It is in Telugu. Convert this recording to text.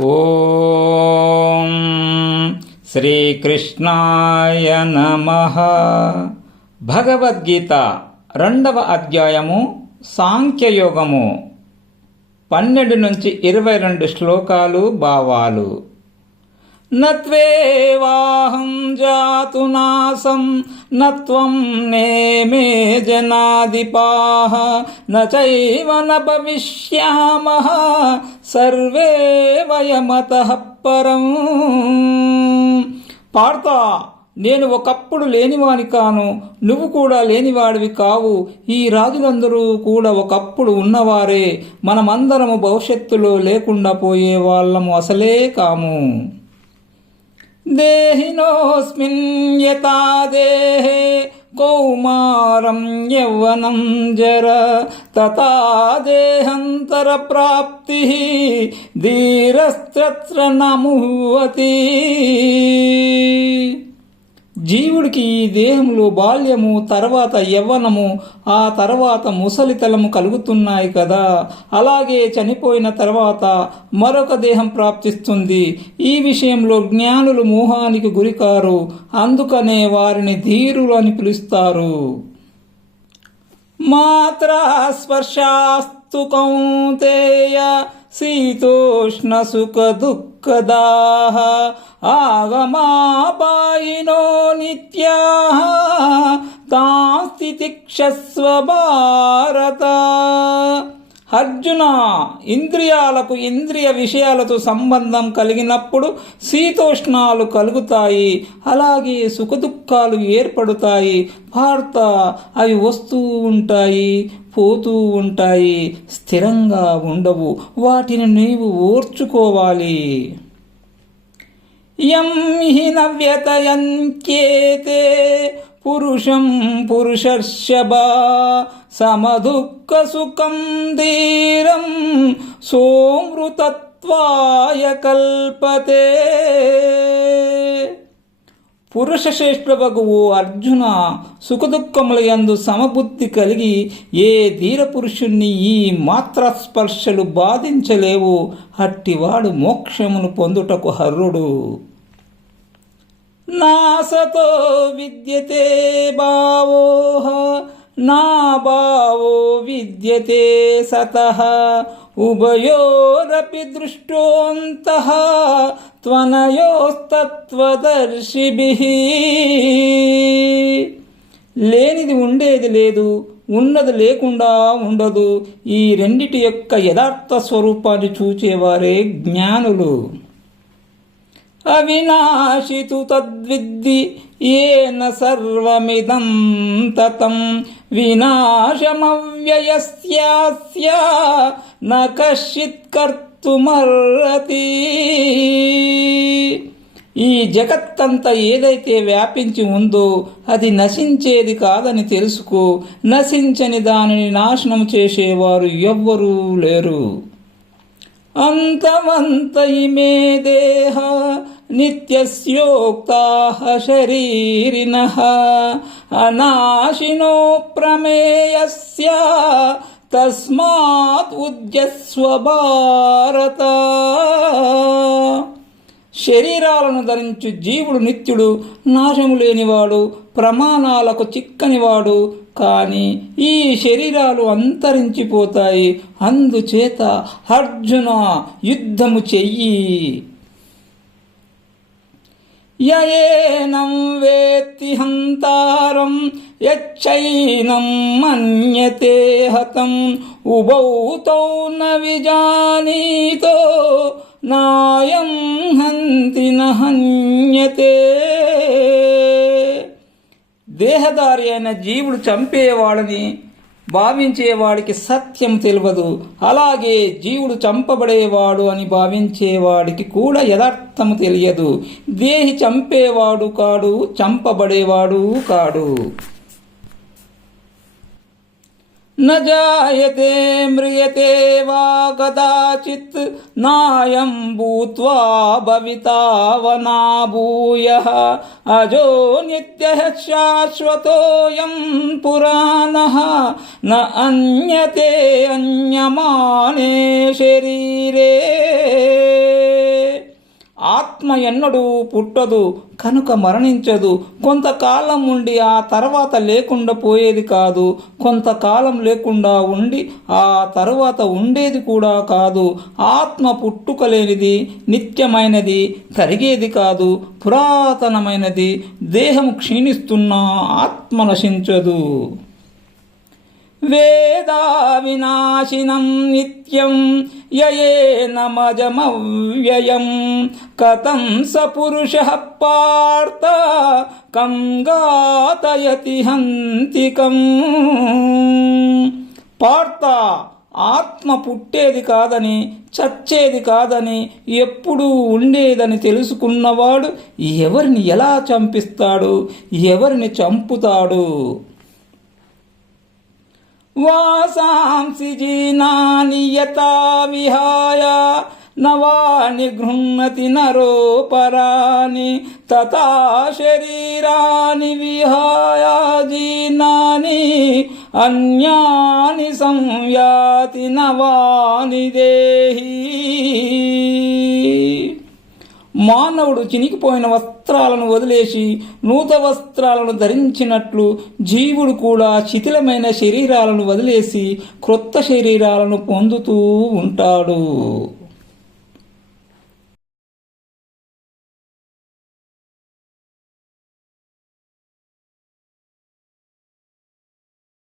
ఓం శ్రీకృష్ణాయ నమః. భగవద్గీత 2వ అధ్యాయము సాంఖ్యయోగము 12 నుంచి 22 శ్లోకాలు భావాలు. నత్వేవాహం జాతు నాసం నత్వం నేమే జనాధిపాః నచైవ న భవిష్యామః సర్వే వయమతః పరం. పార్తా, నేను ఒకప్పుడు లేనివాని కాను, నువ్వు కూడా లేనివాడివి కావు. ఈ రాజులందరూ కూడా ఒకప్పుడు ఉన్నవారే. మనమందరము భవిష్యత్తులో లేకుండా పోయే వాళ్ళము అసలే కాము. దేహినోస్మిన్ యథా దేహే కౌమారం యవ్వనం జర తథా దేహాంతర ప్రాప్తి ధీరస్త్రత్ర నముహ్యతి. జీవుడికి ఈ దేహంలో బాల్యము, తర్వాత యవ్వనము, ఆ తర్వాత ముసలితలము కలుగుతున్నాయి కదా. అలాగే చనిపోయిన తర్వాత మరొక దేహం ప్రాప్తిస్తుంది. ఈ విషయంలో జ్ఞానులు మోహానికి గురికారు. అందుకనే వారిని ధీరులు అని పిలుస్తారు. మాత్రా స్పర్శాస్తు కౌంతేయ శీతోష్ణ సుఖ దుఃఖదాః ఆగమాపాయినో నిత్యాః తాన్ తితిక్షస్వ భారత. అర్జున, ఇంద్రియాలకు ఇంద్రియ విషయాలతో సంబంధం కలిగినప్పుడు శీతోష్ణాలు కలుగుతాయి, అలాగే సుఖదుఖాలు ఏర్పడుతాయి. భారత, అవి వస్తూ ఉంటాయి, పోతూ ఉంటాయి, స్థిరంగా ఉండవు. వాటిని నీవు ఓర్చుకోవాలి. యం హి న వ్యతయంత్యేతే పురుషం పురుషర్షభ సమదుఃఖ సుఖం ధీరం సోమృతత్వాయ కల్పతే. పురుషశ్రేష్ఠుడగు ఓ అర్జున, సుఖదుఖముల యందు సమబుద్ధి కలిగి ఏ ధీర పురుషుణ్ణి ఈ మాత్రస్పర్శలు బాధించలేవు. అట్టివాడు మోక్షమును పొందుటకు అర్హుడు. నాసతో విద్యతే భావోః నా భావో విద్యతే సతః ఉభయోరపి దృష్టోంతః త్వనయోస్తత్వదర్శిభిః. లేనిది ఉండేది లేదు, ఉన్నది లేకుండా ఉండదు. ఈ రెండిటి యొక్క యథార్థ స్వరూపాన్ని చూచేవారే జ్ఞానులు. అవినాశితు తద్విద్ది ఏన సర్వమిదం తతం వినాశమవ్యయస్యాస్య న కశ్చిత్ కర్తుమర్హతి. ఈ జగత్తంతా ఏదైతే వ్యాపించి ఉందో అది నశించేది కాదని తెలుసుకో. నశించని దానిని నాశనం చేసేవారు ఎవ్వరూ లేరు. అంతమంత ఇమే దేహ నిత్యస్యోక్తాః శరీరిణః అనాశినో ప్రమేయస్య తస్మాత్ ఉద్యస్వ భారత. శరీరాలను ధరించు జీవుడు నిత్యుడు, నాశము లేనివాడు, ప్రమాణాలకు చిక్కనివాడు. కానీ ఈ శరీరాలు అంతరించిపోతాయి. అందుచేత అర్జున, యుద్ధము చెయ్యి. యయేనం వేత్తి హంతారం యచ్చైనం మన్యతే హతం ఉభౌ తౌ న విజానీతో నాయం హంతి న హన్యతే. దేహదారి అయిన జీవుడు చంపేవాడని భావించేవాడికి సత్యం తెలియదు. అలాగే జీవుడు చంపబడేవాడు అని భావించేవాడికి కూడా యథార్థము తెలియదు. దేహి చంపేవాడు కాడు, చంపబడేవాడు కాడు. న జాయతే మ్రియతే వా కదాచిత్ నాయం భూత్వా భవితా వనా భూయః అజో నిత్యః శాశ్వతోయం పురాణః న అన్యతే అన్యమానే శరీరే. ఆత్మ ఎన్నడూ పుట్టదు, కనుక మరణించదు. కొంతకాలం ఉండి ఆ తర్వాత లేకుండా పోయేది కాదు, కొంతకాలం లేకుండా ఉండి ఆ తరువాత ఉండేది కూడా కాదు. ఆత్మ పుట్టుకలేనిది, నిత్యమైనది, తరిగేది కాదు, పురాతనమైనది. దేహం క్షీణిస్తున్నా ఆత్మ నశించదు. వేదా వినాశినం నిత్యం యయేనమజమవ్యయం కథం స పురుషః పార్థ కం ఘాతయతి హంతికం. పార్థ, ఆత్మ పుట్టేది కాదని, చచ్చేది కాదని, ఎప్పుడూ ఉండేదని తెలుసుకున్నవాడు ఎవరిని ఎలా చంపిస్తాడు, ఎవరిని చంపుతాడు? వాసాంసి జీనాని యథా విహాయ నవాని గృహ్ణతి నరోపరాని తథా శరీరాని విహాయ జీనాని అన్యాని సంయాతి నవాని దేహి. మానవుడు చినిగిపోయిన వస్త్రాలను వదిలేసి నూతన వస్త్రాలను ధరించినట్లు జీవుడు కూడా శిథిలమైన శరీరాలను వదిలేసి క్రొత్త శరీరాలను పొందుతూ ఉంటాడు.